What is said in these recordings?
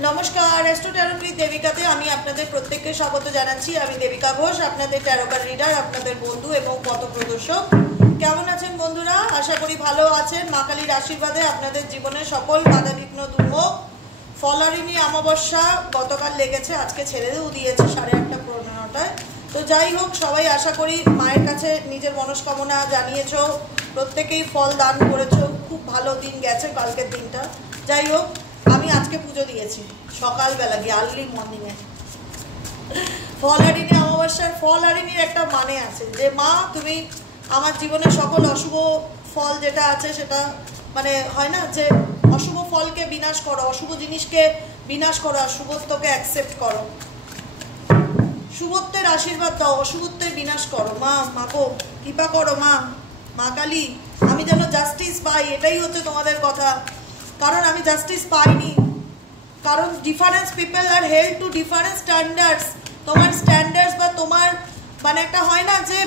नमस्कार astro tarot देविकाते आमी आपनादेर प्रत्येकके स्वागत जानाच्छि। आमी देविका घोष, आपनादेर टैरोकार्ड रीडार, आपनादेर बंधु एबं पथ प्रदर्शक। केमन आছেন बंधुरा? आशा करी भालो आছেন। मा कालीर आशीर्वादे आपनादेर जीवने सकल बाधा विघ्न दूर होक। फलारिणी अमाबस्या गतकाल लेगेছে, आजके छेड़ेও दिয়েছে 8:30-9টায়। तो যাই হোক, সবাই আশা করি মায়ের কাছে নিজের মনস্কামনা জানিয়েছো, প্রত্যেকেই ফল দান করেছো। খুব ভালো দিন গেছে কালকের দিনটা। যাই হোক, আমি আজকে পুজো দিয়েছি সকালবেলা গিয়ে, আর্লি মর্নিংয়ে। ফলারিণী অমাবস্যার ফলারিণীর একটা মানে আছে যে মা তুমি আমার জীবনে সকল অশুভ ফল যেটা আছে সেটা মানে হয় না যে অশুভ ফলকে বিনাশ করো, অশুভ জিনিসকে বিনাশ করো, আর শুভত্বকে অ্যাকসেপ্ট করো, শুভত্বের আশীর্বাদ দাও, অশুভত্বের বিনাশ করো। মা মাগো কৃপা করো, মা মা কালী আমি যেন জাস্টিস পাই, এটাই হচ্ছে তোমাদের কথা। কারণ আমি জাস্টিস পাইনি, কারণ ডিফারেন্স পিপল আর হেল্ড টু ডিফারেন্ট স্ট্যান্ডার্ডস। তোমার স্ট্যান্ডার্ডস বা তোমার মানে একটা হয় না যে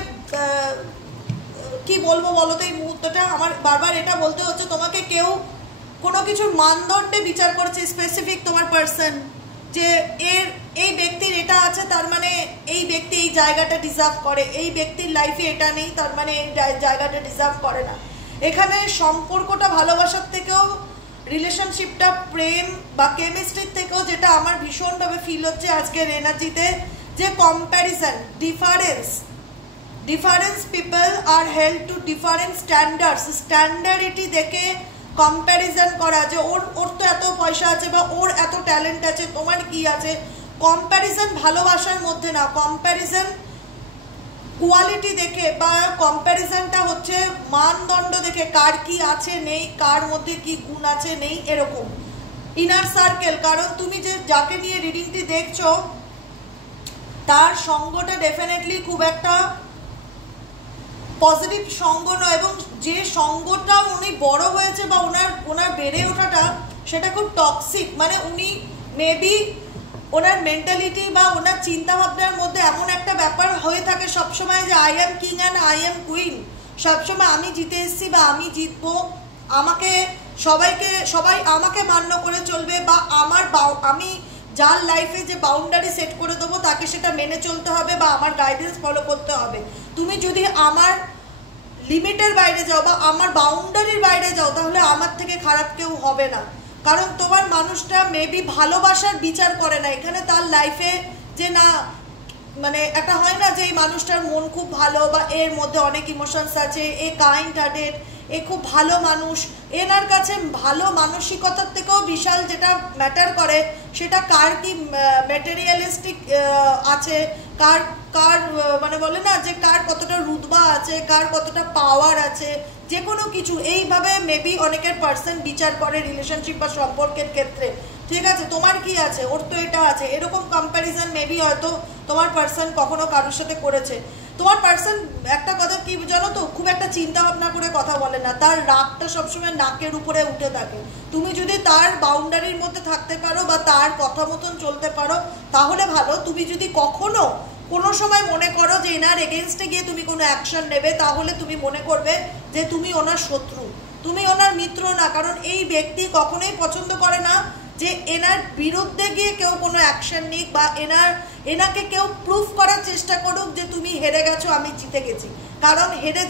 কি বলবো বলো তো, এই মুহূর্তটা আমার বারবার এটা বলতে হচ্ছে, তোমাকে কেউ কোনো কিছুর মানদণ্ডে বিচার করেছে স্পেসিফিক তোমার পার্সন, যে এর এই ব্যক্তির এটা আছে তার মানে এই ব্যক্তি এই জায়গাটা ডিজার্ভ করে, এই ব্যক্তির লাইফে এটা নেই তার মানে এই জায়গাটা ডিজার্ভ করে না। এখানে সম্পর্কটা ভালোবাসার থেকেও, রিলেশনশিপটা প্রেম বা কেমিস্ট্রির থেকেও যেটা আমার ভীষণভাবে ফিল হচ্ছে আজকের এনার্জিতে, যে কম্প্যারিজন, ডিফারেন্স পিপল আর হেল্ড টু ডিফারেন্ট স্ট্যান্ডার্ডস। স্ট্যান্ডার্ডিটি দেখে কম্প্যারিজন করা, যে ওর তো এত পয়সা আছে বা ওর এত ট্যালেন্ট আছে, তোমার কি আছে। কম্প্যারিজন ভালোবাসার মধ্যে না, কম্প্যারিজন কোয়ালিটি দেখে বা কম্প্যারিজনটা হচ্ছে মানদণ্ড দেখে, কার কি আছে নেই, কার মধ্যে কি গুণ আছে নেই, এরকম ইনার সার্কেল। কারণ তুমি যে যাকে নিয়ে রিডিংটি দেখছো তার সঙ্গটা ডেফিনেটলি খুব একটা পজিটিভ সঙ্গ নয়, এবং যে সঙ্গটা উনি বড় হয়েছে বা ওনার বেড়ে ওঠাটা সেটা খুব টক্সিক। মানে উনি মেবি ওনার মেন্টালিটি বা ওনার চিন্তাভাবনার মধ্যে এমন একটা ব্যাপার হয়ে থাকে সবসময় যে I am king and I am queen, সবসময় আমি জিতে এসেছি বা আমি জিতবো, আমাকে সবাই আমাকে মান্য করে চলবে, বা আমি যার লাইফে যে বাউন্ডারি সেট করে দেবো তাকে সেটা মেনে চলতে হবে বা আমার গাইডেন্স ফলো করতে হবে। তুমি যদি আমার লিমিটের বাইরে যাও বা আমার বাউন্ডারির বাইরে যাও তাহলে আমার থেকে খারাপ কেউ হবে না। কারণ তোমার মানুষটা মেবি ভালোবাসার বিচার করে না এখানে, তার লাইফে যে না মানে একটা হয় না যে এই মানুষটার মন খুব ভালো বা এর মধ্যে অনেক ইমোশনস আছে, এ কাইন্ড হার্টেড, এ খুব ভালো মানুষ। এনার কাছে ভালো মানসিকতার থেকেও বিশাল যেটা ম্যাটার করে সেটা কার কি ম্যাটেরিয়ালিস্টিক আছে, কার মানে বলে না যে কার কতটা রুতবা আছে, কার কতটা পাওয়ার আছে, যে কোনো কিছু এইভাবে মেবি অনেকের পার্সন বিচার করে রিলেশনশিপ বা সম্পর্কের ক্ষেত্রে। ঠিক আছে, তোমার কি আছে, ওর তো এটা আছে, এরকম কম্প্যারিজন মেবি হয়তো তোমার পার্সন কখনো কারোর সাথে করেছে। তোমার পার্সন একটা কথা কি জানো তো, খুব একটা চিন্তা ভাবনা করে কথা বলে না, তার রাগটা সবসময় নাকের উপরে উঠে থাকে। তুমি যদি তার বাউন্ডারির মধ্যে থাকতে পারো বা তার কথা মতন চলতে পারো তাহলে ভালো। তুমি যদি কখনো কোনো সময় মনে করো যে এনার এগেনস্টে গিয়ে তুমি কোনো অ্যাকশন নেবে তাহলে তুমি মনে করবে যে তুমি ওনার শত্রু, তুমি ওনার মিত্র না। কারণ এই ব্যক্তি কখনোই পছন্দ করে না যে এনার বিরুদ্ধে গিয়ে কেউ কোনো অ্যাকশন নিক বা এনাকে কেউ প্রুফ করার চেষ্টা করুক যে তুমি হেরে গেছো আমি জিতে গেছি। কারণ হেরে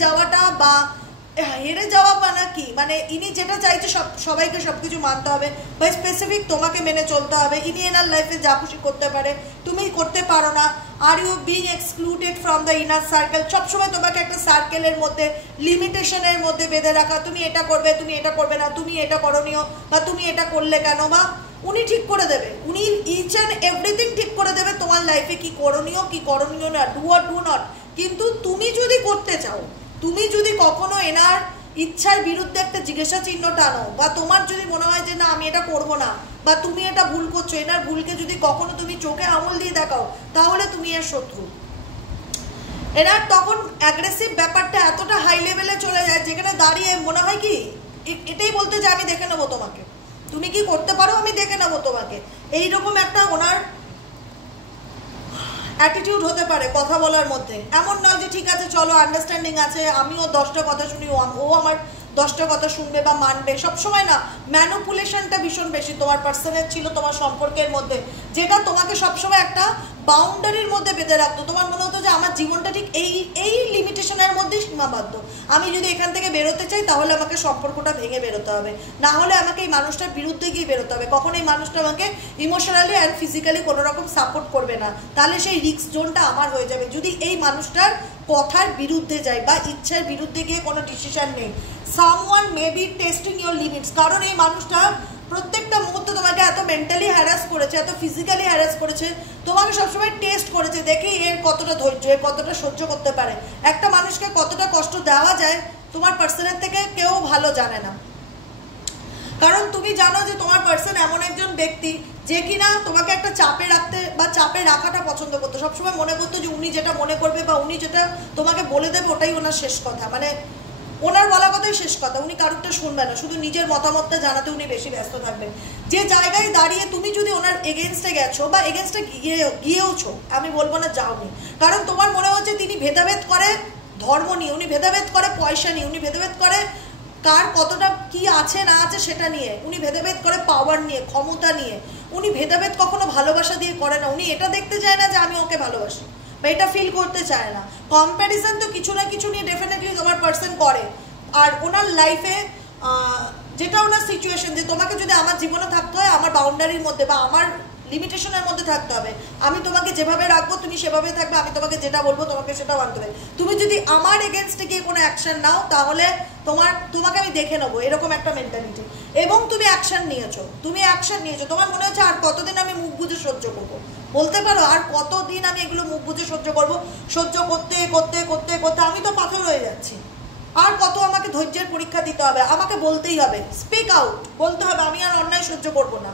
যাওয়া মানে কি, মানে ইনি যেটা চাইছে সবাইকে সবকিছু মানতে হবে বা স্পেসিফিক তোমাকে মেনে চলতে হবে। ইনি এনার লাইফে যা খুশি করতে পারে, তুমি করতে পারো না। Are you being excluded from the inner circle, সবসময় তোমাকে একটা সার্কেলের মধ্যে লিমিটেশনের মধ্যে বেঁধে রাখা, তুমি এটা করবে, তুমি এটা করবে না, তুমি এটা করণীয় বা তুমি এটা করলে কেন, বা উনি ঠিক করে দেবে, উনি ইচ অ্যান্ড এভরিথিং ঠিক করে দেবে তোমার লাইফে কি করণীয় কি করণীয় না, ডু অর ডু নট। কিন্তু তুমি যদি করতে চাও, তুমি যদি কখনো এনার ইচ্ছার বিরুদ্ধে একটা জিজ্ঞাসা চিহ্ন টানো বা তোমার যদি মনে হয় যে না আমি এটা করবো না বা তুমি এটা ভুল করছো, এনার ভুলকে যদি কখনো তুমি চোখে আঙুল দিয়ে দেখাও তাহলে তুমি এর শত্রু। এনার তখন অ্যাগ্রেসিভ ব্যাপারটা এতটা হাই লেভেলে চলে যায় যেখানে দাঁড়িয়ে মনে হয় কি এটাই বলতে যে আমি দেখে নেবো তোমাকে, তুমি কি করতে পারো আমি দেখে নেবো তোমাকে, এইরকম একটা ওনার অ্যাটিটিউড হতে পারে কথা বলার মধ্যে। এমন নয় যে ঠিক আছে চলো আন্ডারস্ট্যান্ডিং আছে, আমিও 10টা কথা শুনি, ও আমার 10টা কথা শুনবে বা মানবে, সবসময় না। ম্যানুপুলেশনটা ভীষণ বেশি তোমার পার্সনের ছিল তোমার সম্পর্কের মধ্যে, যেটা তোমাকে সবসময় একটা বাউন্ডারির মধ্যে বেঁধে রাখতো। তোমার মনে হতো যে আমার জীবনটা ঠিক এই লিমিটেশনের মধ্যেই সীমাবদ্ধ, আমি যদি এখান থেকে বেরোতে চাই তাহলে আমাকে সম্পর্কটা ভেঙে বেরোতে হবে, না হলে আমাকে এই মানুষটার বিরুদ্ধে গিয়ে বেরোতে হবে। কখন এই মানুষটা আমাকে ইমোশনালি অ্যান্ড ফিজিক্যালি কোনো রকম সাপোর্ট করবে না, তাহলে সেই রিস্ক জোনটা আমার হয়ে যাবে যদি এই মানুষটার কথার বিরুদ্ধে যায় বা ইচ্ছার বিরুদ্ধে গিয়ে কোনো ডিসিশন নেই। Someone may be testing your limits, কারণ এই মানুষটা প্রত্যেকটা মুহূর্তে তোমাকে এত মেন্টালি হ্যারাস করেছে, এত ফিজিক্যালি হ্যারাস করেছে, তোমাকে সবসময় টেস্ট করেছে, দেখি এর কতটা ধৈর্য, এর কতটা সহ্য করতে পারে। একটা মানুষকে কতটা কষ্ট দেওয়া যায় তোমার পার্সনের থেকে কেউ ভালো জানে না, কারণ তুমি জানো যে তোমার পার্সন এমন একজন ব্যক্তি যে কিনা তোমাকে একটা চাপে রাখতে বা চাপে রাখাটা পছন্দ করতো। সবসময় মনে করতো যে উনি যেটা মনে করবে বা উনি যেটা তোমাকে বলে দেবে ওটাই ওনার শেষ কথা, মানে ওনার বলা কথাই শেষ কথা, উনি কারুরটা শুনবে না, শুধু নিজের মতামতটা জানাতে উনি বেশি ব্যস্ত থাকবেন। যে জায়গায় দাঁড়িয়ে তুমি যদি ওনার এগেনস্টে গেছো বা এগেনস্টে গিয়েওছো, আমি বলবো না যাওনি, কারণ তোমার মনে হচ্ছে তিনি ভেদাভেদ করে ধর্ম নিয়ে, উনি ভেদাভেদ করে পয়সা নিয়ে, উনি ভেদাভেদ করে কার কতটা কি আছে না আছে সেটা নিয়ে, উনি ভেদাভেদ করে পাওয়ার নিয়ে, ক্ষমতা নিয়ে। উনি ভেদাভেদ কখনো ভালোবাসা দিয়ে করে না, উনি এটা দেখতে চায় না যে আমি ওকে ভালোবাসি বা এটা ফিল করতে চায় না। কম্প্যারিজন তো কিছু না কিছু নিয়ে ডেফিনেটলি তোমার পার্সন করে, আর ওনার লাইফে যেটা ওনার সিচুয়েশন, যে তোমাকে যদি আমার জীবনে থাকতে হয় আমার বাউন্ডারির মধ্যে বা আমার লিমিটেশনের মধ্যে থাকতে হবে, আমি তোমাকে যেভাবে রাখবো তুমি সেভাবে থাকবে, আমি তোমাকে যেটা বলবো তোমাকে সেটা মানতে হবে। তুমি যদি আমার এগেনস্টে গিয়ে কোনো অ্যাকশন নাও তাহলে তোমাকে আমি দেখে নেবো, এরকম একটা মেন্টালিটি। এবং তুমি অ্যাকশন নিয়েছো, তোমার মনে হচ্ছে আর কতদিন আমি মুখ বুঝে সহ্য করবো, বলতে পারো আর কতদিন আমি এগুলো মুখ বুঝে সহ্য করবো, সহ্য করতে করতে করতে করতে আমি তো পাথর হয়ে যাচ্ছি, আর কত আমাকে ধৈর্যের পরীক্ষা দিতে হবে, আমাকে বলতেই হবে, স্পিক আউট বলতে হবে, আমি আর অন্যায় সহ্য করবো না।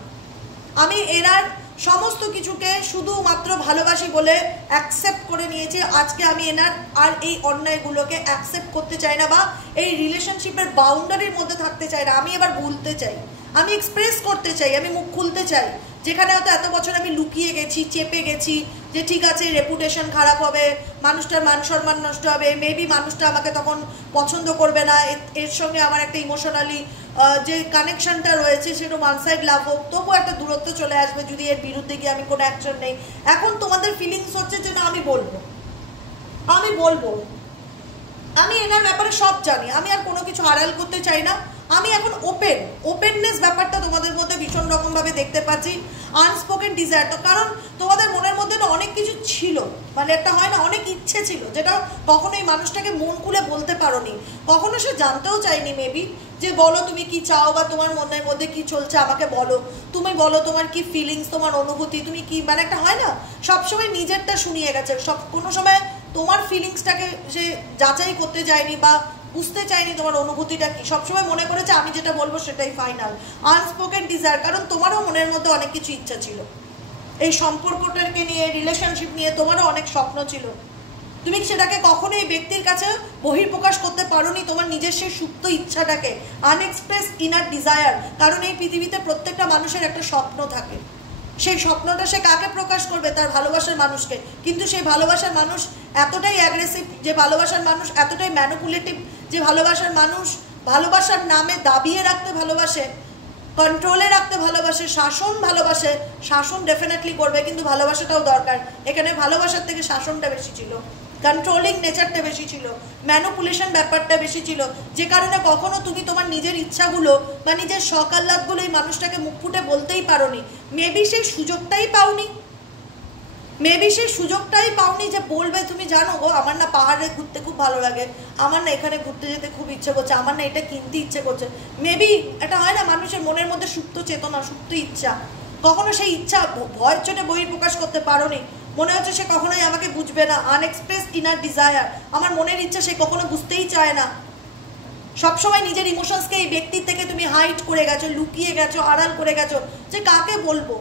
আমি এনার সমস্ত কিছুকে শুধুমাত্র ভালোবাসি বলে অ্যাকসেপ্ট করে নিয়েছি, আজকে আমি এনার আর এই অন্যায়গুলোকে অ্যাকসেপ্ট করতে চাই না বা এই রিলেশনশিপের বাউন্ডারির মধ্যে থাকতে চাই না। আমি এবার ভুলতে চাই, আমি এক্সপ্রেস করতে চাই, আমি মুখ খুলতে চাই, যেখানে হয়তো এত বছর আমি লুকিয়ে গেছি, চেপে গেছি, যে ঠিক আছে রেপুটেশন খারাপ হবে, মানুষটার মান সম্মান নষ্ট হবে, মেবি মানুষটা আমাকে তখন পছন্দ করবে না, এর সঙ্গে আমার একটা ইমোশনালি যে কানেকশনটা রয়েছে সেটা ওয়ান সাইড লাভ হোক, তবুও একটা দূরত্ব চলে আসবে যদি এর বিরুদ্ধে গিয়ে আমি কোনো অ্যাকশন নেই। এখন তোমাদের ফিলিংস হচ্ছে যে না আমি বলবো, আমি এনার ব্যাপারে সব জানি, আমি আর কোনো কিছু আড়াল করতে চাই না, আমি এখন ওপেননেস ব্যাপারটা তোমাদের মধ্যে ভীষণ রকমভাবে দেখতে পাচ্ছি। আনস্পোকেন ডিজায়ার, তো কারণ তোমাদের মনের মধ্যে না অনেক কিছু ছিল, মানে একটা হয় না অনেক ইচ্ছে ছিল যেটা কখনো এই মানুষটাকে মন খুলে বলতে পারোনি, কখনো সে জানতেও চায়নি মেবি, যে বলো তুমি কি চাও বা তোমার মনের মধ্যে কি চলছে আমাকে বলো, তুমি বলো তোমার কি ফিলিংস, তোমার অনুভূতি, তুমি কি, মানে একটা হয় না সবসময় নিজেরটা শুনিয়ে গেছে, কোনো সময় তোমার ফিলিংসটাকে সে যাচাই করতে যায়নি বা বুঝতে চাইনি তোমার অনুভূতিটা কি, সবসময় মনে করেছে আমি যেটা বলবো সেটাই ফাইনাল। আনস্পোকেন ডিজায়ার, কারণ তোমারও মনের মধ্যে অনেক কিছু ইচ্ছা ছিল, এই সম্পর্কটাকে নিয়ে, রিলেশনশিপ নিয়ে তোমারও অনেক স্বপ্ন ছিল, তুমি সেটাকে কখনো এই ব্যক্তির কাছে বহিঃপ্রকাশ করতে পারোনি, তোমার নিজের সেই সুপ্ত ইচ্ছাটাকে, আনএক্সপ্রেস ইনার ডিজায়ার। কারণ এই পৃথিবীতে প্রত্যেকটা মানুষের একটা স্বপ্ন থাকে, সেই স্বপ্নটা সে কাকে প্রকাশ করবে, তার ভালোবাসার মানুষকে, কিন্তু সেই ভালোবাসার মানুষ এতটাই অ্যাগ্রেসিভ, যে ভালোবাসার মানুষ এতটাই ম্যানিপুলেটিভ, যে ভালোবাসার মানুষ ভালোবাসার নামে দাবিয়ে রাখতে ভালোবাসে, কন্ট্রোলে রাখতে ভালোবাসে, শাসন ডেফিনেটলি করবে, কিন্তু ভালোবাসাটাও দরকার। এখানে ভালোবাসার থেকে শাসনটা বেশি ছিল, কন্ট্রোলিং নেচারটা বেশি ছিল, ম্যানিপুলেশন ব্যাপারটা বেশি ছিল, যে কারণে কখনো তুমি তোমার নিজের ইচ্ছাগুলো বা নিজের শখ আহ্লাদগুলো এই মানুষটাকে মুখ ফুটে বলতেই পারোনি। মেবি সেই সুযোগটাই পাওনি যে বলবে, তুমি জানো গো আমার না পাহাড়ে ঘুরতে খুব ভালো লাগে, আমার না এখানে ঘুরতে যেতে খুব ইচ্ছে করছে, আমার না এটা কিনতে ইচ্ছে করছে। মেবি এটা হয় না মানুষের মনের মধ্যে সুপ্ত চেতনা, সুপ্ত ইচ্ছা, কখনো সেই ইচ্ছা ভয়ের চোটে বহিঃপ্রকাশ করতে পারোনি, মনে হচ্ছে সে কখনোই আমাকে বুঝবে না। আনএক্সপ্রেস ইনার ডিজায়ার, আমার মনের ইচ্ছা সে কখনো বুঝতেই চায় না, সবসময় নিজের ইমোশনসকে এই ব্যক্তির থেকে তুমি হাইড করে গেছো, লুকিয়ে গেছো, আড়াল করে গেছো, যে কাকে বলবো।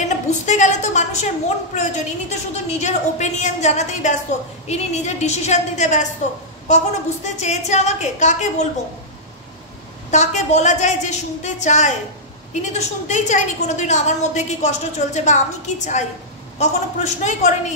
এটা বুঝতে গেলে তো মানুষের মন প্রয়োজন, ইনি তো শুধু নিজের ওপিনিয়ন জানাতেই ব্যস্ত, ইনি নিজের ডিসিশন দিতে ব্যস্ত, কখনো বুঝতে চেয়েছে আমাকে, কাকে বলবো। তাকে বলা যায় যে শুনতে চায়, ইনি তো শুনতেই চায়নি কোনোদিনও আমার মধ্যে কি কষ্ট চলছে বা আমি কি চাই, কখনো প্রশ্নই করেনি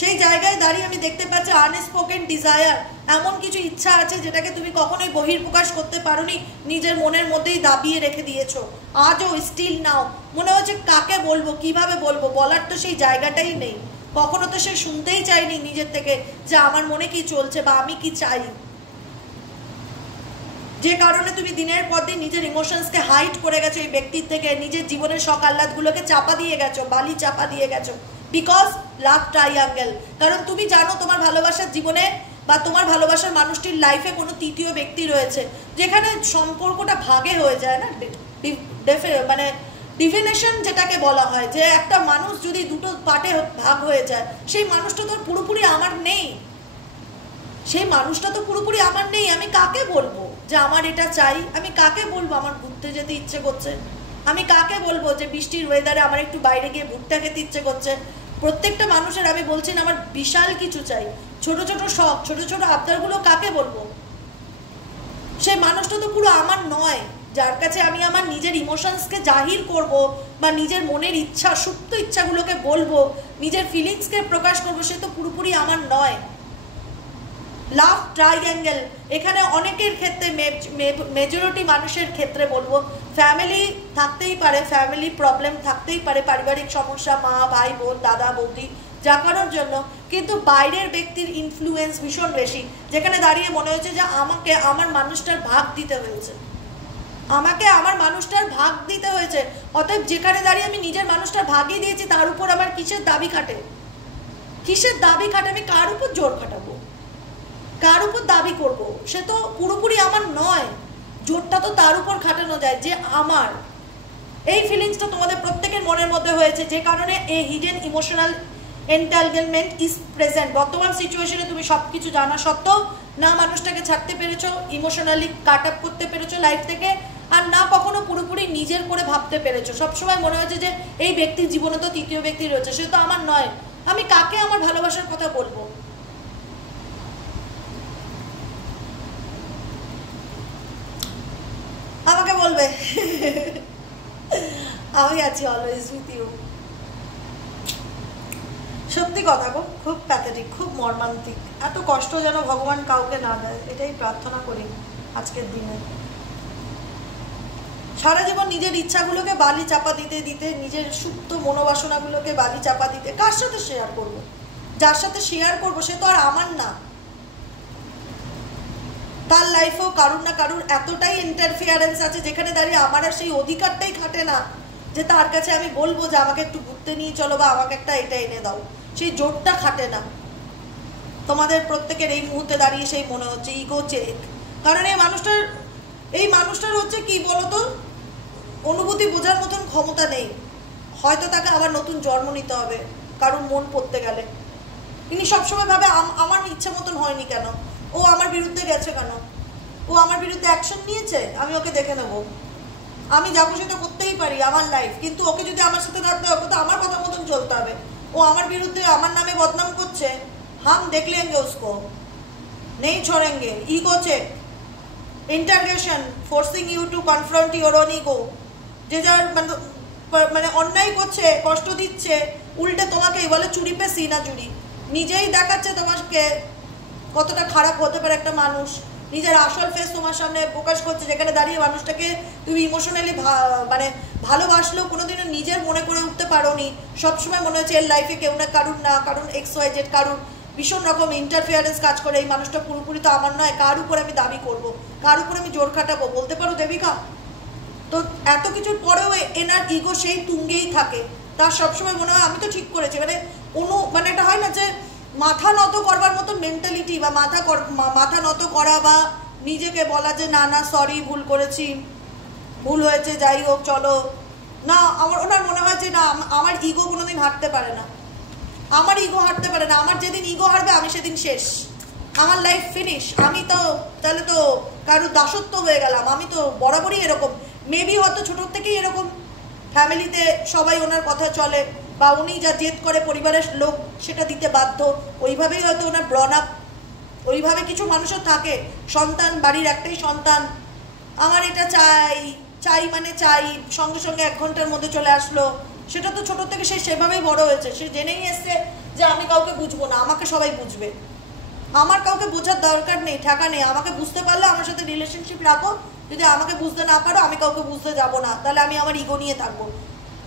সেই জায়গায় দাঁড়িয়ে আমি দেখতে পাচ্ছি আনস্পোকেন ডিজায়ার, এমন কিছু ইচ্ছা আছে যেটাকে তুমি কখনোই বহির্প্রকাশ করতে পারোনি, নিজের মনের মধ্যেই দাবিয়ে রেখে দিয়েছো, আজও স্টিল নাও মনে হচ্ছে কাকে বলবো, কিভাবে বলবো, বলার তো সেই জায়গাটাই নেই। কখনো তো সে শুনতেই চায়নি নিজের থেকে যে আমার মনে কি চলছে বা আমি কি চাই। যে কারণে তুমি দিনের পর দিন নিজের ইমোশনসকে হাইড করে গেছো এই ব্যক্তির থেকে, নিজের জীবনের শখ আহ্লাদগুলোকে চাপা দিয়ে গেছো, বালি চাপা দিয়ে গেছো, বিকজ লাভ ট্রাইঅ্যাঙ্গেল। কারণ তুমি জানো তোমার ভালোবাসার জীবনে বা তোমার ভালোবাসার মানুষটির লাইফে কোনো তৃতীয় ব্যক্তি রয়েছে, যেখানে সম্পর্কটা ভাগে হয়ে যায় না, মানে ডিফিনেশন যেটাকে বলা হয়, যে একটা মানুষ যদি দুটো পার্টে ভাগ হয়ে যায়, সেই মানুষটা তো পুরোপুরি আমার নেই, সেই মানুষটা তো পুরোপুরি আমার নেই। আমি কাকে বলবো যে আমার এটা চাই? আমি কাকে বলবো আমার ঘুরতে যেতে ইচ্ছে করছে? আমি কাকে বলবো যে বৃষ্টির ওয়েদারে আমার একটু বাইরে গিয়ে ভুট্টা খেতে ইচ্ছে করছে? প্রত্যেকটা মানুষের, আমি বলছি না আমার বিশাল কিছু চাই, ছোট ছোট শখ, ছোট ছোট আবদারগুলো কাকে বলবো? সেই মানুষটা তো পুরো আমার নয়, যার কাছে আমি আমার নিজের ইমোশনসকে জাহির করব বা নিজের মনের ইচ্ছা, সুপ্ত ইচ্ছাগুলোকে বলবো, নিজের ফিলিংসকে প্রকাশ করবো, সে তো পুরোপুরি আমার নয়। লাভ ট্রাইঅ্যাঙ্গেল, এখানে অনেকের ক্ষেত্রে, মেজরিটি মানুষের ক্ষেত্রে বলবো, ফ্যামিলি থাকতেই পারে, ফ্যামিলি প্রবলেম থাকতেই পারে, পারিবারিক সমস্যা, মা ভাই বোন দাদা বৌদি যা করার জন্য, কিন্তু বাইরের ব্যক্তির ইনফ্লুয়েন্স ভীষণ বেশি, যেখানে দাঁড়িয়ে মনে হয়েছে যে আমাকে আমার মানুষটার ভাগ দিতে হয়েছে, আমাকে আমার মানুষটার ভাগ দিতে হয়েছে। অতএব যেখানে দাঁড়িয়ে আমি নিজের মানুষটার ভাগই দিয়েছি, তার উপর আমার কিসের দাবি খাটে? কিসের দাবি খাটে? আমি কার উপর জোর খাটাবো, কার উপর দাবি করব? সে তো পুরোপুরি আমার নয়, জোরটা তো তার উপর খাটানো যায় যে আমার। এই ফিলিংসটা তোমাদের প্রত্যেকের মনের মধ্যে হয়েছে, যে কারণে এই হিডেন ইমোশনাল এন্টাঙ্গেলমেন্ট ইজ প্রেজেন্ট। বর্তমান সিচুয়েশনে তুমি সব কিছু জানা সত্ত্বেও না মানুষটাকে ছাড়তে পেরেছো, ইমোশনালি কাট আপ করতে পেরেছো লাইফ থেকে, আর না কখনো পুরোপুরি নিজের করে ভাবতে পেরেছো। সবসময় মনে হয়েছে যে এই ব্যক্তির জীবনে তো তৃতীয় ব্যক্তি রয়েছে, সে তো আমার নয়, আমি কাকে আমার ভালোবাসার কথা বলবো? আমাকে বলবে আমি আছি অলওয়েজ উইথ ইউ। সত্যি কথা গো, খুব প্যাথেটিক, খুব মর্মান্তিক। এত কষ্ট যেন ভগবান কাউকে না দেয়, এটাই প্রার্থনা করি আজকের দিনে। সারা জীবন নিজের ইচ্ছাগুলোকে বালি চাপা দিতে দিতে, নিজের সুপ্ত মনোবাসনাগুলোকে বালি চাপা দিতে, কার সাথে শেয়ার করবো? যার সাথে শেয়ার করবো সে তো আর আমার না। তার লাইফেও কারুর না কারুর এতটাই ইন্টারফিয়ারেন্স আছে, যেখানে দাঁড়িয়ে আমার আর সেই অধিকারটাই খাটে না যে তার কাছে আমি বলবো যে আমাকে একটু ঘুরতে নিয়ে চলো বা আমাকে একটা এটা এনে দাও, সেই জোরটা খাটে না। তোমাদের প্রত্যেকের এই মুহূর্তে দাঁড়িয়ে সেই মনে হচ্ছে ইগো চেক। কারণ এই মানুষটার হচ্ছে কি বলতো, অনুভূতি বোঝার মতন ক্ষমতা নেই। হয়তো তাকে আবার নতুন জন্ম নিতে হবে কারণ মন পড়তে গেলে। ইনি সবসময় ভাবে আমার ইচ্ছা মতন হয়নি কেন, ও আমার বিরুদ্ধে গেছে কেন, ও আমার বিরুদ্ধে অ্যাকশন নিয়েছে, আমি ওকে দেখে নেবো, আমি যাবো সেটা করতেই পারি, আমার লাইফ, কিন্তু ওকে যদি আমার সাথে থাকতে হবে তো আমার কথা মতন চলতে হবে। ও আমার বিরুদ্ধে আমার নামে বদনাম করছে, হাম দেখ লেঙ্গে উসকো, নেই छोड़ेंगे। Ego check, interrogation, forcing you to confront your own ego. যে যার মানে অন্যায় করছে, কষ্ট দিচ্ছে, উল্টে তোমাকেই বলে চুরি পে সিনা চুরি, নিজেই দেখাচ্ছে তোমাকে কতটা খারাপ হতে পারে একটা মানুষ, নিজের আসল ফেস তোমার সামনে প্রকাশ করছে, যেখানে দাঁড়িয়ে মানুষটাকে তুমি ইমোশনালি মানে ভালোবাসলেও কোনোদিনও নিজের মনে করে উঠতে পারোনি। সবসময় মনে হচ্ছে এর লাইফে কেউ না কারুর, না কারণ XYZ কারুর ভীষণ রকম ইন্টারফিয়ারেন্স কাজ করে, এই মানুষটা পুরোপুরি তো আমার নয়, কার উপর আমি দাবি করব, কার উপর আমি জোর খাটাবো? বলতে পারো দেবিকা? তো এত কিছুর পরেও এনার ইগো সেই তুঙ্গেই থাকে, তার সবসময় মনে হয় আমি তো ঠিক করেছি, মানে একটা হয় না যে মাথা নত করবার মতো মেন্টালিটি, বা মাথা নত করা বা নিজেকে বলা যে না না সরি, ভুল করেছি, ভুল হয়েছে, যাই হোক চলো না, ওনার মনে হয় যে না আমার ইগো কোনোদিন হারতে পারে না, আমার ইগো হারতে পারে না, আমার যেদিন ইগো হারবে আমি সেদিন শেষ, আমার লাইফ ফিনিশ, আমি তো তাহলে তো কারোর দাসত্ব হয়ে গেলাম, আমি তো বরাবরই এরকম। মেবি হয়তো ছোটোর থেকেই এরকম, ফ্যামিলিতে সবাই ওনার কথা চলে, বা উনি যা জেদ করে পরিবারের লোক সেটা দিতে বাধ্য, ওইভাবেই হয়তো ওনার ব্রন আপ, ওইভাবে কিছু মানুষও থাকে, সন্তান, বাড়ির একটাই সন্তান, আমার এটা চাই, চাই মানে চাই, সঙ্গে সঙ্গে 1 ঘন্টার মধ্যে চলে আসলো, সেটা তো ছোট থেকে সে সেভাবেই বড় হয়েছে, সে জেনেই এসছে যে আমি কাউকে বুঝবো না, আমাকে সবাই বুঝবে। আমার কাউকে বোঝার দরকার নেই, ঠেকা নেই। আমাকে বুঝতে পারলে আমার সাথে রিলেশনশিপ রাখো, যদি আমাকে বুঝতে না পারো আমি কাউকে বুঝতে যাবো না, তাহলে আমি আমার ইগো নিয়ে থাকবো।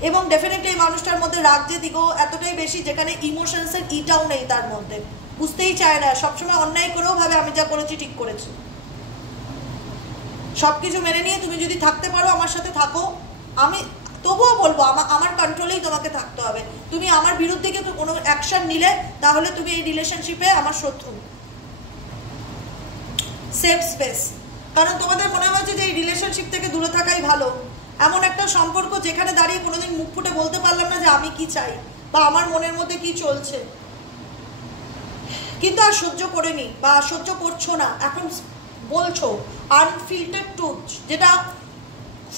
এবং ডেফিনেটলি এই মানুষটার মধ্যে রাগ যে ইগো এতটাই বেশি যেখানে ইমোশনসের ইটাও নেই তার মধ্যে, বুঝতেই চায় না, সবসময় অন্যায় করেও ভাবে আমি যা করেছি ঠিক করেছি। সব কিছু মেনে নিয়ে তুমি যদি থাকতে পারো আমার সাথে থাকো, আমি তবুও বলবো আমার কন্ট্রোলেই তোমাকে থাকতে হবে। তুমি আমার বিরুদ্ধে কিন্তু কোনো অ্যাকশন নিলে তাহলে তুমি এই রিলেশনশিপে আমার শত্রু। সেফ স্পেস, কারণ তোমাদের মনে হচ্ছে যে এই রিলেশনশিপ থেকে দূরে থাকাই ভালো। এমন একটা সম্পর্ক যেখানে দাঁড়িয়ে কোনোদিন মুখ ফুটে বলতে পারলাম না যে আমি কি চাই বা আমার মনের মধ্যে কি চলছে, কিন্তু আর সহ্য করে নি বা সহ্য করছো না, এখন বলছো আনফিল্টার্ড ট্রুথ, যেটা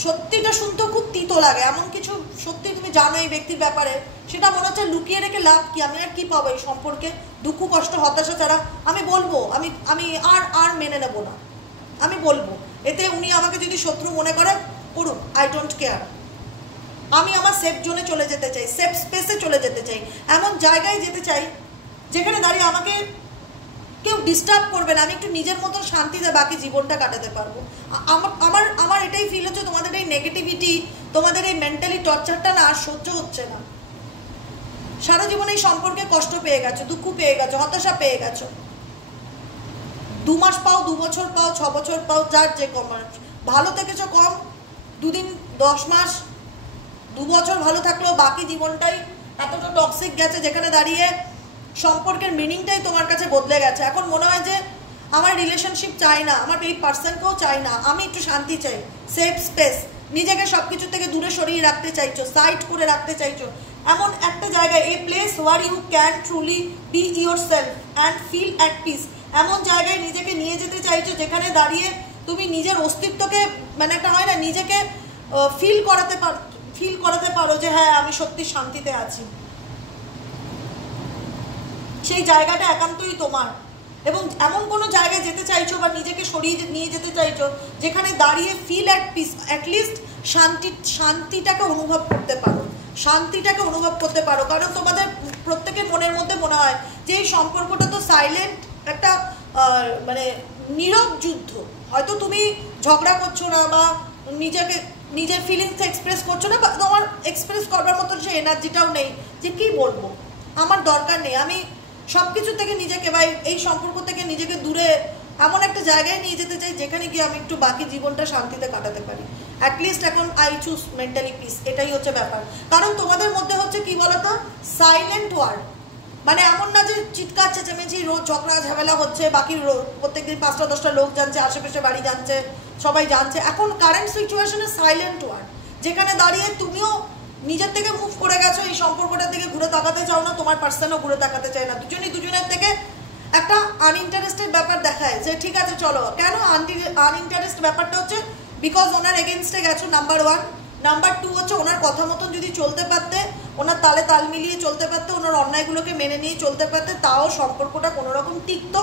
সত্যিটা শুনতে খুব তিতো লাগে। এমন কিছু সত্যি তুমি জানো এই ব্যক্তির ব্যাপারে, সেটা মনে হচ্ছে লুকিয়ে রেখে লাভ কি, আমি আর কি পাবো এই সম্পর্কে, দুঃখ কষ্ট হতাশা ছাড়া। আমি বলবো আমি আর মেনে নেব না, আমি বলবো। এতে উনি আমাকে যদি শত্রু মনে করে করুক, আই ডোন্ট কেয়ার। আমি আমার সেফ জোনে চলে যেতে চাই, সেফ স্পেসে চলে যেতে চাই, এমন জায়গায় যেতে চাই যেখানে দাঁড়িয়ে আমাকে কেউ ডিস্টার্ব করবে না, আমি একটু নিজের মতন শান্তিতে বাকি জীবনটা কাটাতে পারবো। আমার এটাই ফিল হচ্ছে তোমাদের এই নেগেটিভিটি, তোমাদের এই মেন্টালি টর্চারটা না আর সহ্য হচ্ছে না। সারা জীবনে এই সম্পর্কে কষ্ট পেয়ে গেছো, দুঃখ পেয়ে গেছো, হতাশা পেয়ে গেছো। 2 মাস পাও, 2 বছর পাও, 6 বছর পাও, যার যে কম, ভালো থেকেছো কম, 2 দিন 10 মাস, 2 বছর ভালো থাকলেও বাকি জীবনটাই এতটা টক্সিক গেছে যেখানে দাঁড়িয়ে সম্পর্কের মিনিংটাই তোমার কাছে বদলে গেছে। এখন মনে হয় যে আমার রিলেশনশিপ চাই না, আমার এই পার্সনকেও চাই না, আমি একটু শান্তি চাই, সেফ স্পেস, নিজেকে সব কিছু থেকে দূরে সরিয়ে রাখতে চাইছো, সাইড করে রাখতে চাইছো, এমন একটা জায়গায়, a place where you can truly be yourself and feel at peace, এমন জায়গায় নিজেকে নিয়ে যেতে চাইছো যেখানে দাঁড়িয়ে তুমি নিজের অস্তিত্বকে, মানে একটা হয় না, নিজেকে ফিল করাতে পারো যে হ্যাঁ আমি সত্যি শান্তিতে আছি। সেই জায়গাটা একান্তই তোমার, এবং এমন কোনো জায়গায় যেতে চাইছো বা নিজেকে সরিয়ে নিয়ে যেতে চাইছো যেখানে দাঁড়িয়ে ফিল অ্যাট পিস, অ্যাটলিস্ট শান্তিটাকে অনুভব করতে পারো, শান্তিটাকে অনুভব করতে পারো। কারণ তোমাদের প্রত্যেকের মনের মধ্যে মনে হয় যে এই সম্পর্কটা তো সাইলেন্ট একটা মানে নীরব যুদ্ধ। হয়তো তুমি ঝগড়া করছো না বা নিজের ফিলিংস এক্সপ্রেস করছো না, বা তোমার এক্সপ্রেস করবার মতো সে এনার্জিটাও নেই যে কি বলবো, আমার দরকার নেই, আমি সব কিছু থেকে নিজেকে বা এই সম্পর্ক থেকে নিজেকে দূরে এমন একটা জায়গায় নিয়ে যেতে চাই যেখানে গিয়ে আমি একটু বাকি জীবনটা শান্তিতে কাটাতে পারি। অ্যাটলিস্ট এখন আই চুজ মেন্টালি পিস, এটাই হচ্ছে ব্যাপার। কারণ তোমাদের মধ্যে হচ্ছে কি বলতো, সাইলেন্ট ওয়ার্ড, মানে এমন না যে চিৎকার চেঁচামেচি রোজ ঝগড়া ঝামেলা হচ্ছে, বাকি প্রত্যেকদিন 5টা-10টা লোক জানছে, আশেপাশে বাড়ি জানছে, সবাই জানছে। এখন কারেন্ট সিচুয়েশনে সাইলেন্ট ওয়ার্ড, যেখানে দাঁড়িয়ে তুমিও নিজের থেকে মুভ করে গেছো, এই সম্পর্কটার থেকে ঘুরে তাকাতে চাও না, তোমার পার্সনও ঘুরে তাকাতে চায় না, দুজনই দুজনের থেকে একটা আনইন্টারেস্টেড ব্যাপার দেখায় যে ঠিক আছে চলো। কেন আনইন্টারেস্ট ব্যাপারটা হচ্ছে বিকজ ওনার এগেনস্টে গেছো, নাম্বার 1। নাম্বার 2 হচ্ছে ওনার কথা মতন যদি চলতে পারতে, ওনার তালে তাল মিলিয়ে চলতে পারতে, ওনার অন্যায়গুলোকে মেনে নিয়ে চলতে পারতে, তাও সম্পর্কটা কোনো রকম টিকত।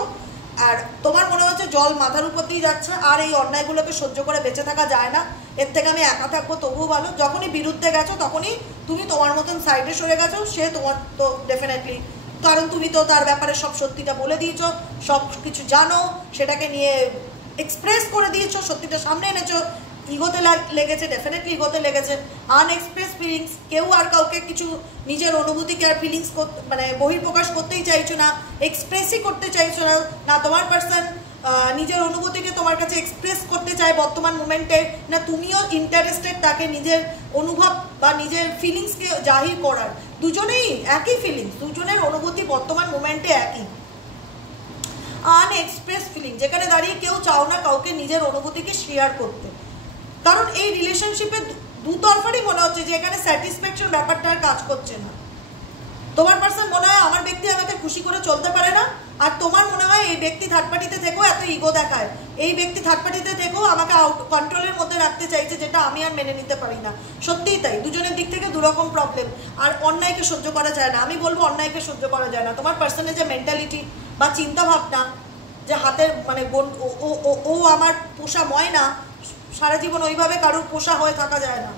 আর তোমার মনে হচ্ছে জল মাথার উপর দিয়ে যাচ্ছে, আর এই অন্যায়গুলোকে সহ্য করে বেঁচে থাকা যায় না, এর থেকে আমি একা থাকবো তবুও ভালো। যখনই বিরুদ্ধে গেছো তখনই তুমি তোমার মতন সাইডে সরে গেছো, সে তোমার তো ডেফিনেটলি, কারণ তুমি তো তার ব্যাপারে সব সত্যিটা বলে দিয়েছো, সব কিছু জানো, সেটাকে নিয়ে এক্সপ্রেস করে দিয়েছো, সত্যিটা সামনে এনেছো। ইগোতে লেগেছে, ডেফিনেটলি ইগোতে লেগেছে। আনএক্সপ্রেস ফিলিংস, কেউ আর কাউকে কিছু নিজের অনুভূতিকে আর ফিলিংস মানে বহিঃপ্রকাশ করতেই চাইছো না, এক্সপ্রেসই করতে চাইছো না, না তোমার পার্সন নিজের অনুভূতিকে তোমার কাছে এক্সপ্রেস করতে চায় বর্তমান মোমেন্টে, না তুমিও ইন্টারেস্টেড তাকে নিজের অনুভব বা নিজের ফিলিংসকে জাহির করার। দুজনেই একই ফিলিংস, দুজনের অনুভূতি বর্তমান মোমেন্টে একই। আনএক্সপ্রেস ফিলিং, যেখানে দাঁড়িয়ে কেউ চাও না কাউকে নিজের অনুভূতিকে শেয়ার করতে। কারণ এই রিলেশনশিপে দুতরফারই মনে হচ্ছে যে এখানে স্যাটিসফ্যাকশন ব্যাপারটা আর কাজ করছে না। তোমার পার্সন মনে হয় আমার ব্যক্তি আমাকে খুশি করে চলতে পারে না, আর তোমার মনে হয় এই ব্যক্তি থার্ড পার্টিতে থেকেও এত ইগো দেখায়, এই ব্যক্তি থার্ড পার্টিতে থেকেও আমাকে আউট কন্ট্রোলের মধ্যে রাখতে চাইছে, যেটা আমি আর মেনে নিতে পারি না। সত্যিই তাই, দুজনের দিক থেকে দুরকম প্রবলেম। আর অন্যায়কে সহ্য করা যায় না, আমি বলবো অন্যায়কে সহ্য করা যায় না। তোমার পার্সনের যে মেন্টালিটি বা চিন্তা ভাবনা, যে হাতের মানে ও আমার পোষা ময়না, সারা জীবন ওইভাবে কারোর পোষা হয়ে থাকা যায় না।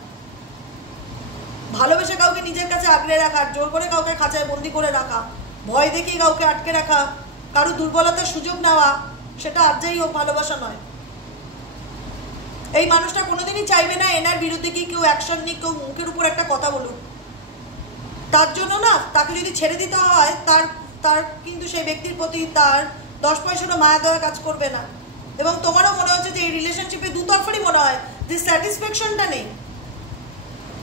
ভালোবেসে কাউকে নিজের কাছে আগলে রাখা, জোর করে কাউকে খাঁচায় বন্দি করে রাখা, ভয় দেখিয়ে কাউকে আটকে রাখা, কারো দুর্বলতার সুযোগ নেওয়া, সেটা আর যাই হোক ভালোবাসা নয়। এই মানুষটা কোনোদিনই চাইবে না এনার বিরুদ্ধে কি কেউ অ্যাকশন নিক, কেউ মুখের উপর একটা কথা বলুক। তার জন্য না, তাকে যদি ছেড়ে দিতে হয় তার কিন্তু সেই ব্যক্তির প্রতি তার 10 পয়সারও মায়া দেওয়া কাজ করবে না। এবং তোমারও মনে হচ্ছে যে এই রিলেশনশিপে দুতরফারই মনে হয় যে স্যাটিসফ্যাকশনটা নেই,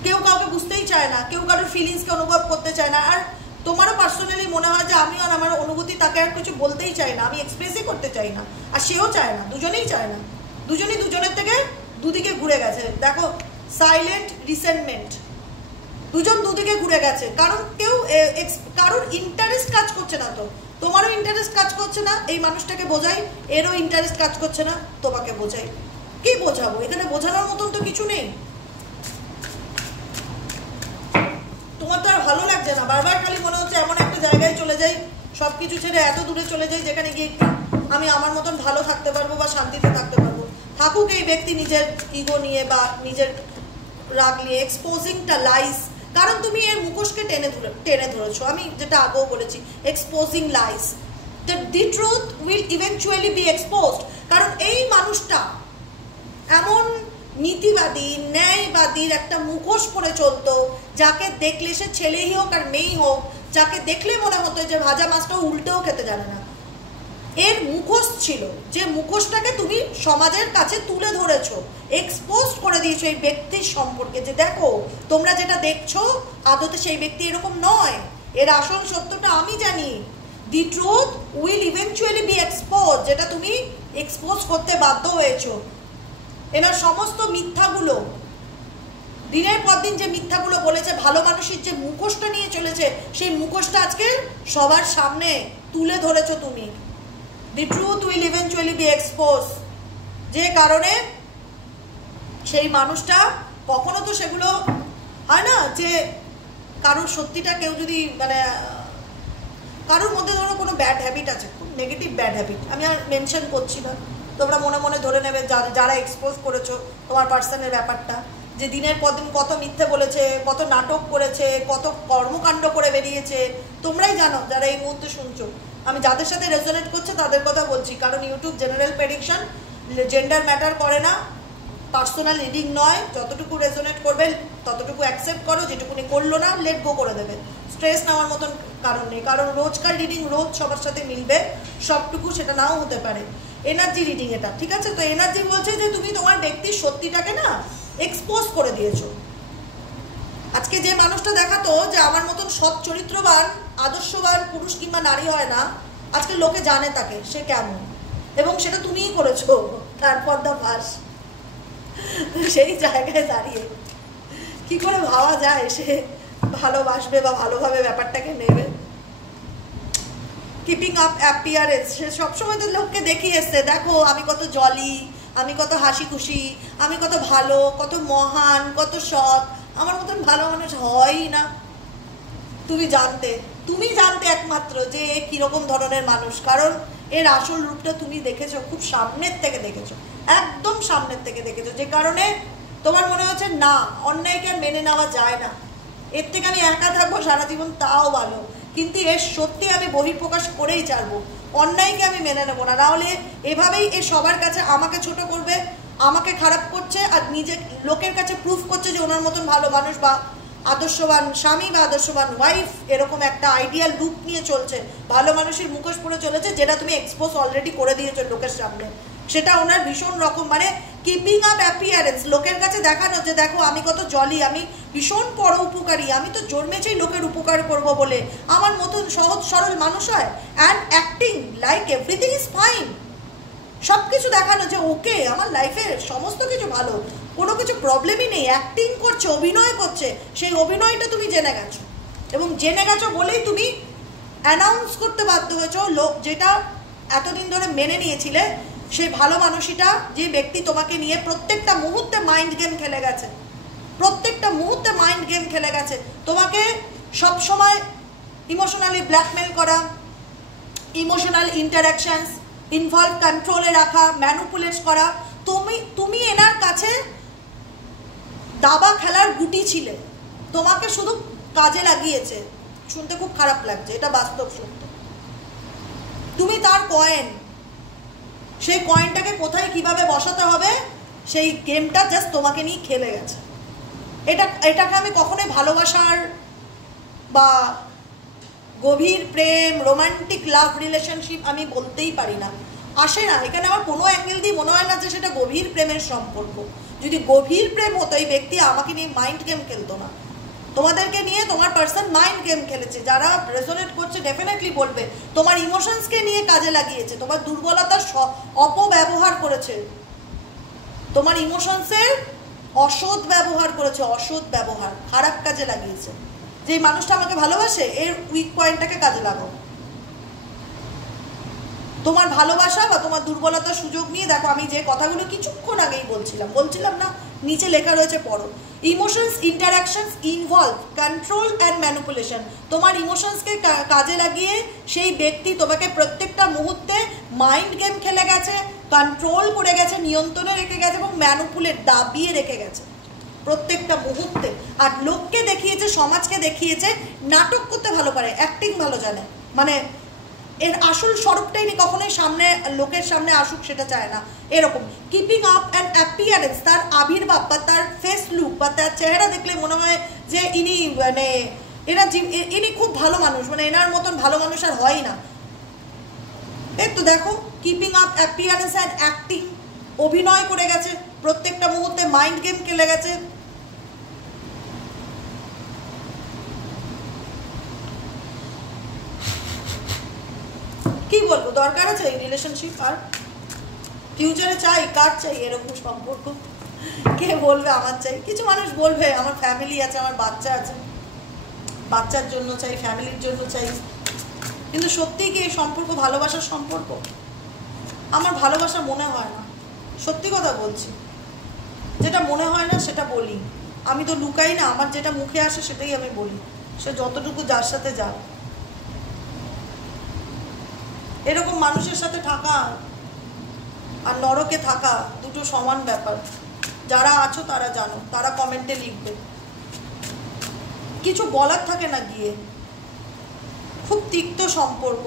কেউ কাউকে বুঝতেই চায় না, কেউ কারোর ফিলিংসকে অনুভব করতে চায় না। আর তোমারও পার্সোনালি মনে হয় যে আমি আর আমার অনুভূতি তাকে আর কিছু বলতেই চাই না, আমি এক্সপ্রেসই করতে চাই না, আর সেও চায় না, দুজনেই চায় না, দুজনেই দুজনের থেকে দুদিকে ঘুরে গেছে। দেখো সাইলেন্ট রিসেন্টমেন্ট, দুজন দুদিকে ঘুরে গেছে, কারণ কেউ কারোর ইন্টারেস্ট কাজ করছে না। তো তোমারও ইন্টারেস্ট কাজ করছে না এই মানুষটাকে বোঝাই, এরও ইন্টারেস্ট কাজ করছে না তোমাকে বোঝাই। কি বোঝাবো? এখানে বোঝানোর মতন তো কিছু নেই। তোমার তো আর ভালো লাগছে না, বারবার খালি মনে হচ্ছে এমন একটা জায়গায় চলে যাই, সব কিছু ছেড়ে এত দূরে চলে যাই যেখানে গিয়ে আমি আমার মতন ভালো থাকতে পারবো বা শান্তিতে থাকতে পারবো। থাকুক এই ব্যক্তি নিজের ইগো নিয়ে বা নিজের রাগ নিয়ে। এক্সপোজিংটা লাইস, কারণ তুমি এর মুখোশকে টেনে ধরেছো। আমি যেটা আগেও বলেছি, exposing lies, the truth will eventually be exposed. কারণ এই মানুষটা এমন নীতিবাদী ন্যায়বাদীর একটা মুখোশ পরে চলতো, যাকে দেখলে সে ছেলেই হোক আর মেয়েই হোক, যাকে দেখলে মনে হতো যে ভাজা মাছটা উল্টেও খেতে জানে না। এর মুখোশ ছিল, যে মুখোশটাকে তুমি সমাজের কাছে তুলে ধরেছো, এক্সপোজ করে দিয়েছো এই ব্যক্তির সম্পর্কে, যে দেখো তোমরা যেটা দেখছো আদতে সেই ব্যক্তি এরকম নয়, এর আসল সত্যটা আমি জানি। দি truth will eventually B expose, যেটা তুমি এক্সপোজ করতে বাধ্য হয়েছো। এনার সমস্ত মিথ্যাগুলো, দিনের পর দিন যে মিথ্যাগুলো বলেছে, ভালো মানুষের যে মুখোশটা নিয়ে চলেছে, সেই মুখোশটা আজকে সবার সামনে তুলে ধরেছো তুমি। The truth will eventually be exposed, যে কারণে সেই মানুষটা কখনো তো সেগুলো হয় না যে কারোর সত্যিটা কেউ যদি মানে কারোর মধ্যে ধরো কোনো ব্যাড হ্যাবিট আছে, খুব নেগেটিভ ব্যাড হ্যাবিট, আমি আর মেনশন করছি না, তোমরা মনে মনে ধরে নেবে যারা এক্সপোজ করেছো তোমার পার্সনের ব্যাপারটা, যে দিনের পর দিন কত মিথ্যে বলেছে, কত নাটক করেছে, কত কর্মকাণ্ড করে বেরিয়েছে, তোমরাই জানো যারা এই মুহূর্তে শুনছো। আমি যাদের সাথে রেজোনেট করছে তাদের কথা বলছি, কারণ YouTube general prediction, gender matter করে না, পার্সোনাল রিডিং নয়, যতটুকু রেজোনেট করবে ততটুকু অ্যাকসেপ্ট করো, যেটুকুনি করলো না লেট গো করে দেবে। স্ট্রেস নেওয়ার মতন কারণ নেই, কারণ রোজকার রিডিং রোজ সবার সাথে মিলবে, সবটুকু সেটা নাও হতে পারে। এনার্জি রিডিং এটা, ঠিক আছে? তো এনার্জি বলছে যে তুমি তোমার ব্যক্তির সত্যিটাকে না এক্সপোজ করে দিয়েছো। আজকে যে মানুষটা দেখাতো যে আমার মতন সৎ চরিত্রবান আদর্শবান পুরুষ কিংবা নারী হয় না, আজকে লোকে জানে তাকে সে কেমন, এবং সেটা তুমিই করেছো তারপর দা ফাঁস। সেই জায়গায় দাঁড়িয়ে কি করে ভাবা যায় সে ভালোবাসবে বা ভালোভাবে ব্যাপারটাকে নেবে? কিপিং আপ অ্যাপিয়ারেন্স, সে সবসময় তো লোককে দেখিয়ে এসছে, দেখো আমি কত জলি, আমি কত হাসি খুশি, আমি কত ভালো, কত মহান, কত সৎ, আমার মতন ভালো মানুষ হয়ই না। তুমি জানতে একমাত্র যে এ কিরকম ধরনের মানুষ, কারণ এর আসল রূপটা তুমি দেখেছো, খুব সামনের থেকে দেখেছো, একদম সামনের থেকে দেখেছো, যে কারণে তোমার মনে হচ্ছে না অন্যায়কে আর মেনে নেওয়া যায় না, এর থেকে আমি একা থাকবো সারা জীবন তাও ভালো, কিন্তু এর সত্যি আমি বহিঃপ্রকাশ করেই ছাড়বো, অন্যায়কে আমি মেনে নেবো না, নাহলে এভাবেই এ সবার কাছে আমাকে ছোট করবে, আমাকে খারাপ করছে, আর নিজে লোকের কাছে প্রুফ করছে যে ওনার মতন ভালো মানুষ বা আদর্শবান স্বামী বা আদর্শবান ওয়াইফ, এরকম একটা আইডিয়াল রূপ নিয়ে চলছে, ভালো মানুষের মুখোশ পরে চলেছে, যেটা তুমি এক্সপোজ অলরেডি করে দিয়েছো লোকের সামনে। সেটা ওনার ভীষণ রকম, মানে কিপিং আপ অ্যাপিয়ারেন্স, লোকের কাছে দেখানো যে দেখো আমি কত জলি, আমি ভীষণ পরোপকারী, আমি তো জন্মেছেই লোকের উপকার করব বলে, আমার মতন সহজ সরল মানুষ হয়, and acting like everything is fine, সব কিছু দেখানো যে ওকে আমার লাইফের সমস্ত কিছু ভালো, কোনো কিছু প্রবলেমই নেই, অ্যাক্টিং করছে, অভিনয় করছে, সেই অভিনয়টা তুমি জেনে গেছো, এবং জেনে গেছো বলেই তুমি অ্যানাউন্স করতে বাধ্য হয়েছো লোক যেটা এতদিন ধরে মেনে নিয়েছিলে, সেই ভালো মানুষটা যে ব্যক্তি তোমাকে নিয়ে প্রত্যেকটা মুহূর্তে মাইন্ড গেম খেলে গেছে, প্রত্যেকটা মুহূর্তে মাইন্ড গেম খেলে গেছে, তোমাকে সবসময় ইমোশনালি ব্ল্যাকমেল করা, ইমোশনাল ইন্টারাকশনস ইনভলভ, কন্ট্রোলে রাখা, ম্যানুপুলেট করা, তুমি এনার কাছে দাবা খেলার গুটি ছিলে, তোমাকে শুধু কাজে লাগিয়েছে, শুনতে খুব খারাপ লাগছে, এটা বাস্তব সত্য। তুমি তার কয়েন, সেই কয়েনটাকে কোথায় কিভাবে বসাতে হবে সেই গেমটা জাস্ট তোমাকে নিয়ে খেলে গেছে। এটাকে আমি কখনোই ভালোবাসার বা গভীর প্রেম, রোমান্টিক লাভ রিলেশনশিপ আমি বলতেই পারি না, আসে না এখানে। আমার কোনো অ্যাঙ্গেল দিয়ে মনে হয় না যে সেটা গভীর প্রেমের সম্পর্ক। যদি গভীর প্রেম হতো এই ব্যক্তি আমাকে নিয়ে মাইন্ড গেম খেলতো না। তোমাদেরকে নিয়ে তোমার পার্সন মাইন্ড গেম খেলেছে। যারা রেজোনেট করছে ডেফিনেটলি বলবে তোমার ইমোশনসকে নিয়ে কাজে লাগিয়েছে, তোমার দুর্বলতার অপব্যবহার করেছে, তোমার ইমোশনসের অসৎ ব্যবহার করেছে, অসৎ ব্যবহার খারাপ কাজে লাগিয়েছে। যে মানুষটা আমাকে ভালোবাসে এর উইক পয়েন্টটাকে কাজে লাগাও। তোমার ভালোবাসা বা তোমার দুর্বলতার সুযোগ নিয়ে দেখো, আমি যে কথাগুলো কিছুক্ষণ আগেই বলছিলাম না, নিচে লেখা রয়েছে পড়ো। Emotions interactions involve control and manipulation. তোমার ইমোশনসকে কাজে লাগিয়ে সেই ব্যক্তি তোমাকে প্রত্যেকটা মুহূর্তে মাইন্ড গেম খেলে গেছে, কন্ট্রোল করে গেছে, নিয়ন্ত্রণে রেখে গেছে এবং ম্যানিপুলেট দাবিয়ে রেখে গেছে প্রত্যেকটা মুহূর্তে। আর লোককে দেখিয়েছে, সমাজকে দেখিয়েছে নাটক করতে ভালো পারে, অ্যাক্টিং ভালো জানে, মানে এর আসল স্বরূপটাই কখনোই সামনে লোকের সামনে আসুক সেটা চায় না এরকম। কিপিং আপ অ্যান্ড অ্যাপিয়ারেন্স, তার আবির্ভাব বা তার ফেস লুক বা তার চেহারা দেখলে মনে হয় যে ইনি মানে ইনি খুব ভালো মানুষ, মানে এনার মতন ভালো মানুষ আর হয় না। এই তো দেখো, keeping up appearance and acting, অভিনয় করে গেছে প্রত্যেকটা মুহূর্তে, মাইন্ড গেম খেলে গেছে। কি বলবো, দরকার আছে এই রিলেশনশিপ? আর ফিউচারে চাই, কার চাই এরকম সম্পর্ক? কে বলবে আমার চাই? কিছু মানুষ বলবে আমার ফ্যামিলি আছে, আমার বাচ্চা আছে, বাচ্চার জন্য চাই, ফ্যামিলির জন্য চাই। কিন্তু সত্যিই কি এই সম্পর্ক ভালোবাসার সম্পর্ক? আমার ভালোবাসা মনে হয় না, সত্যি কথা বলছি। যেটা মনে হয় না সেটা বলি, আমি তো লুকাই না, আমার যেটা মুখে আসে সেটাই আমি বলি, সে যতটুকু যার সাথে যাও। এরকম মানুষের সাথে থাকা আর নরকে থাকা দুটো সমান ব্যাপার। যারা আছো তারা জানো, তারা কমেন্টে লিখবে। কিছু বলার থাকে না গিয়ে, খুব তিক্ত সম্পর্ক,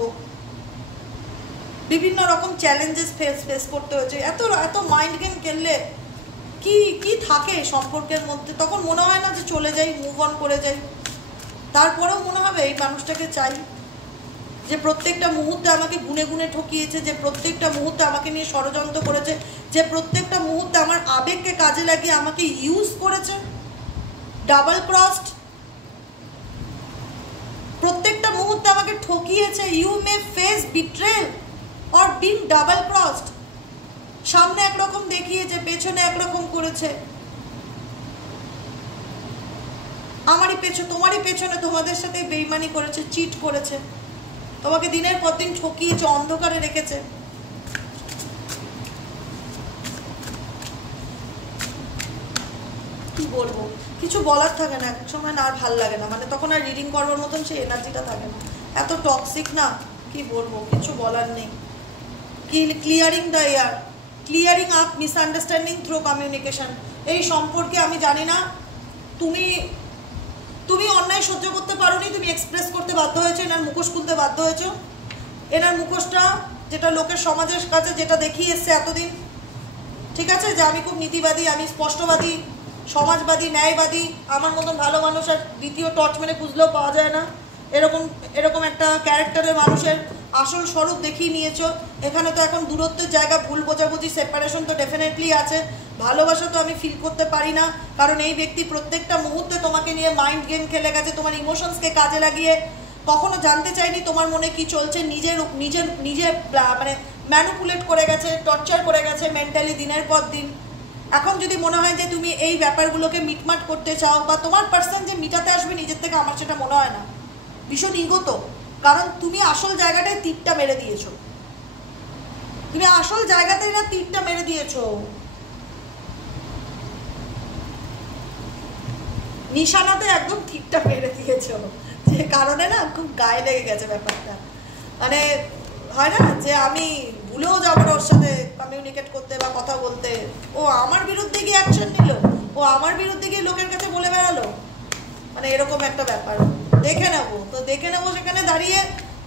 বিভিন্ন রকম চ্যালেঞ্জেস ফেস করতে হয়েছে। এত মাইন্ড গেম খেললে কি কি থাকে সম্পর্কের মধ্যে? তখন মনে হয় না যে চলে যাই, মুভ অন করে যাই? তারপরেও মনে হবে এই মানুষটাকে চাই, যে প্রত্যেকটা মুহূর্তে আমাকে গুনে গুনে ঠকিয়েছে, যে প্রত্যেকটা মুহূর্তে আমাকে নিয়ে ষড়যন্ত্র করেছে, যে প্রত্যেকটা মুহূর্তে আমার আবেগকে কাজে লাগিয়ে আমাকে ইউজ করেছে, ডাবল ক্রসড, প্রত্যেকটা মুহূর্তে আমাকে ঠকিয়েছে। You may face betrayal or being double crossed. সামনে একরকম দেখিয়েছে, পেছনে একরকম করেছে। তোমারই পেছনে তোমাদের সাথে বেইমানি করেছে, চিট করেছে, তোমাকে দিনের পর দিন ঠকিয়েছে, অন্ধকারে রেখেছে। কি বলবো, কিছু বলার থাকে না, এক সময় না আর ভাল লাগে না, মানে তখন আর রিডিং করবার মতন সেই এনার্জিটা থাকে না, এত টক্সিক না, কি বলবো, কিছু বলার নেই। Clearing the air, clearing up misunderstanding through communication. এই সম্পর্কে আমি জানি না তুমি অন্যায় সহ্য করতে পারোনি, তুমি এক্সপ্রেস করতে বাধ্য হয়েছো, এনার মুখোশ খুলতে বাধ্য হয়েছো। এনার মুখোশটা যেটা লোকের সমাজের কাছে যেটা দেখিয়ে এসছে এতদিন, ঠিক আছে, যে আমি খুব নীতিবাদী, আমি স্পষ্টবাদী, সমাজবাদী, ন্যায়বাদী, আমার মতন ভালো মানুষ আর দ্বিতীয় টর্চ মেরে খুঁজলেও পাওয়া যায় না, এরকম একটা ক্যারেক্টারের মানুষের আসল স্বরূপ দেখিয়ে নিয়েছো। এখানে তো এখন দূরত্বের জায়গা, ভুল বোঝাবুঝি, সেপারেশন তো ডেফিনেটলি আছে। ভালোবাসা তো আমি ফিল করতে পারি না, কারণ এই ব্যক্তি প্রত্যেকটা মুহূর্তে তোমাকে নিয়ে মাইন্ড গেম খেলে গেছে, তোমার ইমোশনসকে কাজে লাগিয়ে কখনো জানতে চাইনি তোমার মনে কি চলছে, নিজে মানে ম্যানিপুলেট করে গেছে, টর্চার করে গেছে মেন্টালি দিনের পর দিন। এখন যদি মনে হয় যে তুমি এই ব্যাপারগুলোকে মিটমাট করতে চাও, বা তোমার পার্সন যে মিটাতে আসবে নিজের থেকে, আমার সেটা মনে হয় না। ভীষণ ইগোতো, কারণ তুমি আসল জায়গাটায় তীরটা মেরে দিয়েছো, তুমি আসল জায়গাটায় না তীরটা মেরে দিয়েছো, নিশানাতে একদম তীরটা মেরে দিয়েছো, যে কারণে না খুব গায়ে লেগে গেছে ব্যাপারটা। মানে হয় না যে আমি ভুলেও যাবো ওর সাথে কমিউনিকেট করতে বা কথা বলতে, ও আমার বিরুদ্ধে গিয়ে অ্যাকশন নিল, ও আমার বিরুদ্ধে গিয়ে লোকের কাছে বলে বেড়ালো। মানে এরকম একটা ব্যাপার। দেখে নেবো, তো দেখে নেবো সেখানে দাঁড়িয়ে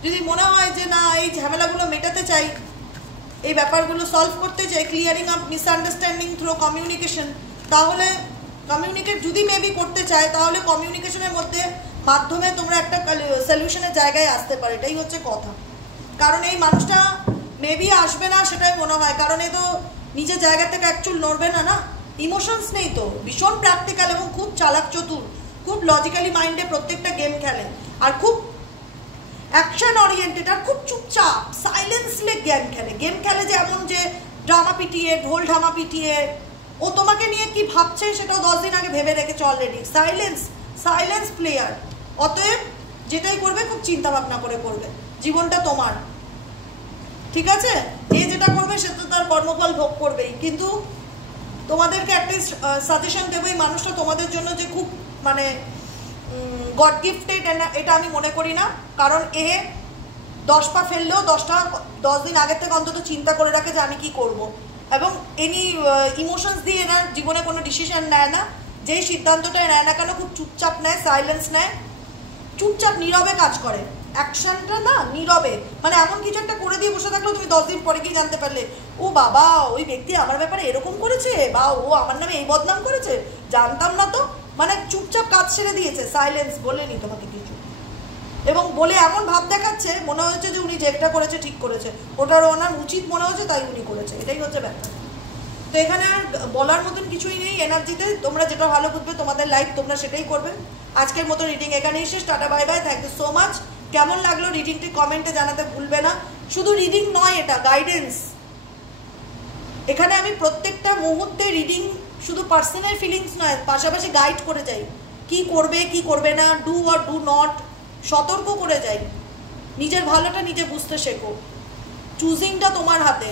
যদি মনে হয় যে না এই ঝামেলাগুলো মেটাতে চাই, এই ব্যাপারগুলো সলভ করতে চাই, clearing up misunderstanding through communication, তাহলে কমিউনিকেট যদি মেবি করতে চায় তাহলে কমিউনিকেশনের মধ্যে মাধ্যমে তোমরা একটা সলিউশনের জায়গায় আসতে পারো, এটাই হচ্ছে কথা। কারণ এই মানুষটা মেবি আসবে না সেটাই মনে হয়, কারণ এ তো নিজের জায়গা থেকে অ্যাকচুয়াল নড়বে না, না ইমোশনস নেই তো, ভীষণ প্র্যাকটিক্যাল এবং খুব চালাক চতুর, খুব লজিক্যালি মাইন্ডে প্রত্যেকটা গেম খেলে, আর খুব অ্যাকশন ওরিয়েন্টেড, আর খুব চুপচাপ সাইলেন্সলে গেম খেলে যে এমন যে ড্রামা পিটিয়ে ঢোল ঢামা পিটিয়ে ও তোমাকে নিয়ে কি ভাবছে সেটাও 10 দিন আগে ভেবে রেখেছে অলরেডি। সাইলেন্স প্লেয়ার, অতএব যেটাই করবে খুব চিন্তা ভাবনা করে করবে, জীবনটা তোমার, ঠিক আছে? যে যেটা করবে সে তো তার কর্মফল ভোগ করবেই, কিন্তু তোমাদেরকে একটা সাজেশন দেবো, এই মানুষটা তোমাদের জন্য যে খুব মানে গড গিফটেড এটা আমি মনে করি না, কারণ এ 10 পা ফেললেও 10 দিন আগের থেকে অন্তত চিন্তা করে রাখে যে আমি কি করব, এবং এনি ইমোশনস দিয়ে এনার জীবনে কোনো ডিসিশন নেয় না, যেই সিদ্ধান্তটা নেয় না কেন খুব চুপচাপ নেয়, সাইলেন্স নেয়, চুপচাপ নীরবে কাজ করে, অ্যাকশনটা না নীরবে, মানে এমন কিছু একটা করে দিয়ে বসে থাকলেও তুমি 10 দিন পরে গিয়ে জানতে পারলে ও বাবা ওই ব্যক্তি আমার ব্যাপারে এরকম করেছে, বা ও আমার নামে এই বদনাম করেছে, জানতাম না তো, মানে চুপচাপ কাজ ছেড়ে দিয়েছে, সাইলেন্স, বলেনি তোমাকে কিছু, এবং বলে এমন ভাব দেখাচ্ছে মনে হচ্ছে যে উনি যেটা করেছে ঠিক করেছে, ওটার ওনার উচিত মনে হচ্ছে তাই উনি করেছে, এটাই হচ্ছে ব্যাপার। তো এখানে আর বলার মতন কিছুই নেই, এনার্জিতে তোমরা যেটা ভালো বুঝবে তোমাদের লাইফ তোমরা সেটাই করবে। আজকের মতো রিডিং এখানেই শেষ, tata bye bye, thank you so much. কেমন লাগলো রিডিংটি কমেন্টে জানাতে ভুলবে না। শুধু রিডিং নয়, এটা গাইডেন্স, এখানে আমি প্রত্যেকটা মুহূর্তে রিডিং শুধু পার্সোনাল ফিলিংস নয়, পাশাপাশি গাইড করে যাই, কি করবে কি করবে না, ডু অর ডু নট, সতর্ক করে যাই, নিজের ভালোটা নিজে বুঝতে শেখো, চুজিংটা তোমার হাতে।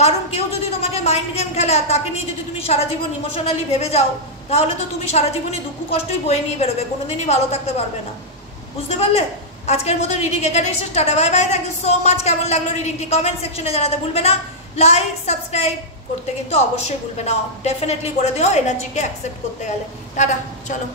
কারণ কেউ যদি তোমাকে মাইন্ড গেম খেলে আর তাকে নিয়ে যদি তুমি সারা জীবন ইমোশনালি ভেবে যাও, তাহলে তো তুমি সারা জীবনই দুঃখ কষ্টই বয়ে নিয়ে বেরোবে, কোনোদিনই ভালো থাকতে পারবে না, বুঝতে পারলে? আজকের মতো রিডিং এখানে শেষ, tata bye bye, thank you so much. কেমন লাগলো রিডিংটি কমেন্ট সেকশনে জানাতে ভুলবে না, লাইক সাবস্ক্রাইব করতে কিন্তু অবশ্যই ভুলবে না, ডেফিনেটলি করে দিও এনার্জিকে অ্যাকসেপ্ট করতে গেলে। টাটা, চলো।